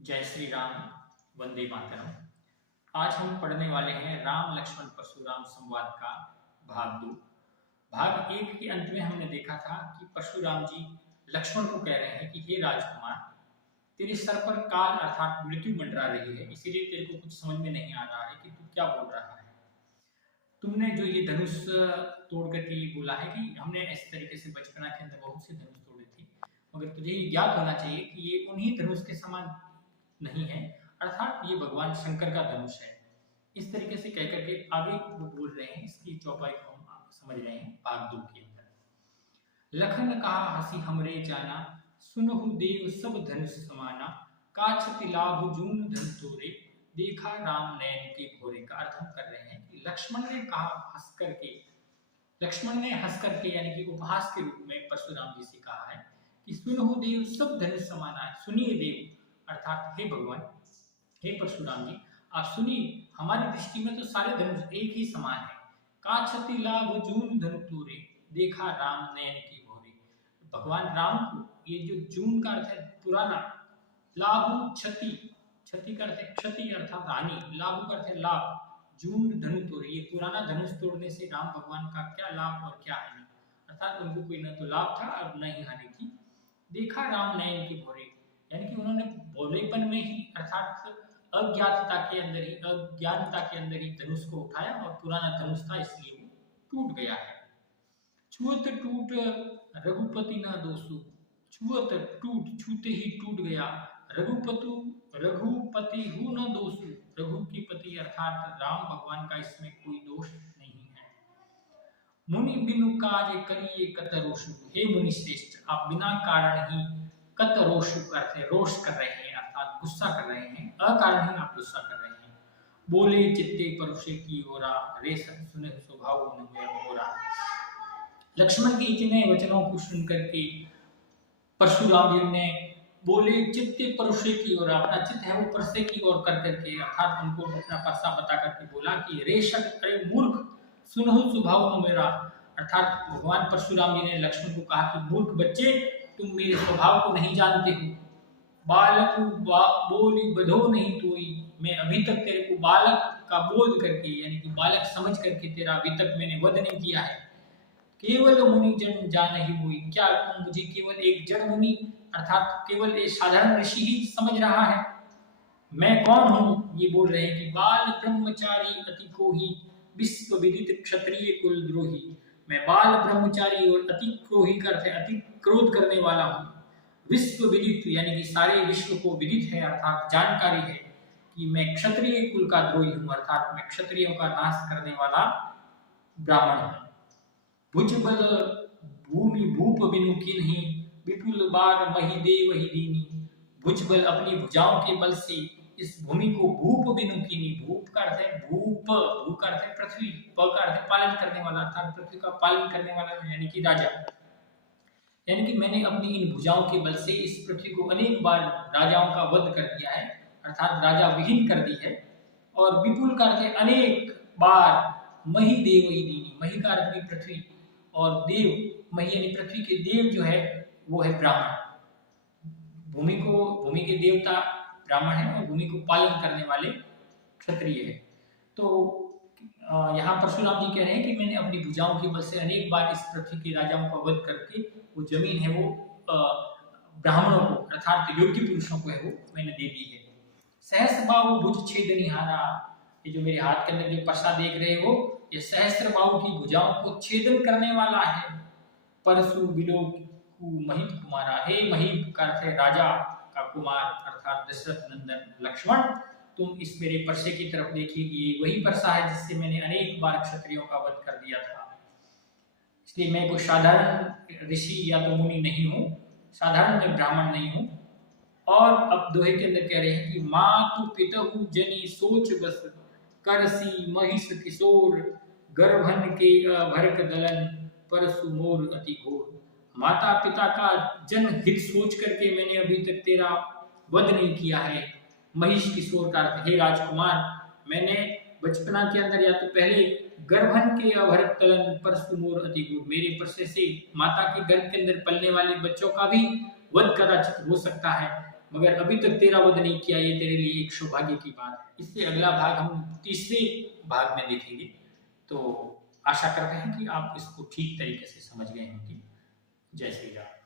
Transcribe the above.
जय श्री राम। वंदे मातरम। आज हम पढ़ने वाले हैं राम लक्ष्मण परशुराम संवाद का भाग 2। भाग 1 के अंत में हमने देखा था कि परशुराम जी लक्ष्मण को कह रहे हैं कि हे राजकुमार, तेरे सर पर काल अर्थात मृत्यु मंडरा रही है, इसीलिए तेरे को कुछ समझ में नहीं आ रहा है कि तू क्या बोल रहा है। तुमने जो ये धनुष तोड़ करके ये बोला है कि हमने इस तरीके से बचपना के अंदर बहुत से धनुष तोड़े थे, मगर तुझे ये ज्ञात होना चाहिए कि ये उन्हीं धनुष के समान नहीं है, अर्थात ये भगवान शंकर का धनुष है। इस तरीके से कहकर के आगे वो बोल रहे हैं। इसकी चौपाई को हम समझ रहे हैं भाग 2 के अंदर। लखन कहा हंसी हमरे जाना, सुनहु देव सब धनुष समाना, काछति लाभ जून धन तोरे, देखा राम नयन के भोरे। का अर्थ हम कर रहे हैं कि लक्ष्मण ने कहा हंस करके, लक्ष्मण ने हंस करके यानी कि उपहास के रूप में परशुराम जी से कहा है कि सुनहु देव सब धनुष समाना, सुनिए देव अर्थात हे भगवान, हे परशुराम जी आप सुनिए, हमारी दृष्टि में तो सारे धनुष एक ही समान है। काछति लाभ जून धनु तोरे, देखा राम नयन की भोरे। भगवान राम को ये जो जून का अर्थ है पुराना, लाभ क्षति, क्षति का अर्थ है क्षति अर्थात हानि, लाभ का अर्थ है लाभ, जून धनु तोरे ये पुराना धनुष तोड़ने से राम भगवान का क्या लाभ और क्या हानि, अर्थात उनको कोई न तो लाभ था और न ही हानि थी। देखा राम नयन की भोरे यानी कि उन्होंने भोलेपन में ही अर्थात अज्ञातता के अंदर ही, अज्ञानता के अंदर ही धनुष को उठाया और पुराना धनुष था इसलिए वो टूट गया है। छुअत टूट रघुपति न दोषु, छुअत टूट छूते ही टूट गया, रघुपति हु न दोषु, रघु के पति अर्थात राम भगवान का इसमें कोई दोष नहीं है। मुनि बिनु काज करिए कतरोषु, हे मुनि श्रेष्ठ आप बिना कारण ही कतरोषु करते रोष कर रहे हैं अर्थात गुस्सा कर रहे हैं, अकारण ही आप गुस्सा कर रहे हैं। बोले चित्ते परुषे की ओरा, रे सुने स्वभाव मोरा। लक्ष्मण के इतने वचनों को सुनकर के परशुराम जी ने बोले चित्ते परुषे की ओर, अपना चित्त है वो परसे की ओर कर करके अर्थात उनको अपना परसा बता करके बोला कि रे अरे मूर्ख, सुनहु स्वभाव मेरा, अर्थात भगवान परशुराम जी ने लक्ष्मण को कहा कि मूर्ख बच्चे तुम मेरे स्वभाव को नहीं जानते हो। बालक बोली बधो नहीं तोई, मैं अभी तक तेरे को बालक का बोध करके यानी कि बालक समझ करके तेरा अभी तक मैंने वध नहीं किया है। केवल मुनि जन जान ही हुई, क्या तुम मुझे केवल एक जड़ मुनि अर्थात केवल एक साधारण ऋषि ही समझ रहा है। मैं कौन हूँ ये बोल रहे हैं कि बाल ब्रह्मचारी अति को ही, विश्व विदित क्षत्रिय कुल द्रोही। मैं बाल ब्रह्मचारी और अति क्रोही करते अति क्रोध करने वाला हूँ। विश्व विदित यानी कि सारे विश्व को विदित है अर्थात जानकारी है कि मैं क्षत्रिय कुल का द्रोही हूँ, अर्थात मैं क्षत्रियों का नाश करने वाला ब्राह्मण हूँ। भुजबल भूमि भूप बिनु कीन्ही, विपुल बार मही देव ही दीनी। भुजबल अपनी भुजाओं के बल से इस भूमि को भूप बिनु कीनी, भूप का अर्थ है भूप, भू का अर्थ है पृथ्वी, प का अर्थ है पालन करने वाला अर्थात पृथ्वी का पालन करने वाला यानी कि राजा। यानी कि मैंने अपनी इन भुजाओं के बल से इस पृथ्वी को अनेक बार राजाओं का वध कर दिया है अर्थात राजा विहीन कर दी है। और विपुल का अर्थ है अनेक बार, मही देव ही दीनी, मही का अर्थ भी पृथ्वी और देव मही यानी पृथ्वी के देव जो है वो है ब्राह्मण। भूमि के देवता ब्राह्मण है और भूमि को पालन करने वाले क्षत्रिय है। तो यहाँ परशुराम जी कह रहे हैं कि मैंने अपनी भुजाओं की बल से अनेक बार इस पृथ्वी के राजाओं का वध करके वो जमीन है वो ब्राह्मणों को अर्थात योग्य पुरुषों को है वो मैंने दे दी है। सहस्र बाहु भुज छेदनिहारा, ये जो मेरे हाथ के अंदर जो परसा देख रहे हो ये सहस्र बाहु की भुजाओं को छेदन करने वाला है। परशु बिलो महित कुमारा, हे महित का अर्थ है राजा का कुमार अर्थात दशरथ नंदन लक्ष्मण, तुम इस मेरे परसे की तरफ देखिए, ये वही परसा है जिससे मैंने अनेक बार क्षत्रियों का वध कर दिया था। इसलिए मैं कोई साधारण ऋषि या तो मुनि नहीं हूँ, साधारण मैं ब्राह्मण नहीं हूँ। और अब दोहे के अंदर कह रहे हैं कि मातु पितहु जनी सोच बस, करसी महिष किशोर, गर्भन के भरक दलन, परसु मोर अति घोर। माता पिता का जन हित सोच करके मैंने अभी तक तेरा वध नहीं किया है। महिष किशोर का अर्थ हे राजकुमार, मैंने बचपना के अंदर या तो पहले गर्भन के अभरक तलन, परसु मोर अति घोर, मेरे परसे से माता के गर्भ के अंदर पलने वाले बच्चों का भी वध कदाचित हो सकता है। मगर अभी तक तेरा वध नहीं किया, ये तेरे लिए एक सौभाग्य की बात है। इससे अगला भाग हम तीसरे भाग में देखेंगे। तो आशा करते हैं कि आप इसको ठीक तरीके से समझ गए होंगे। जय श्री राम।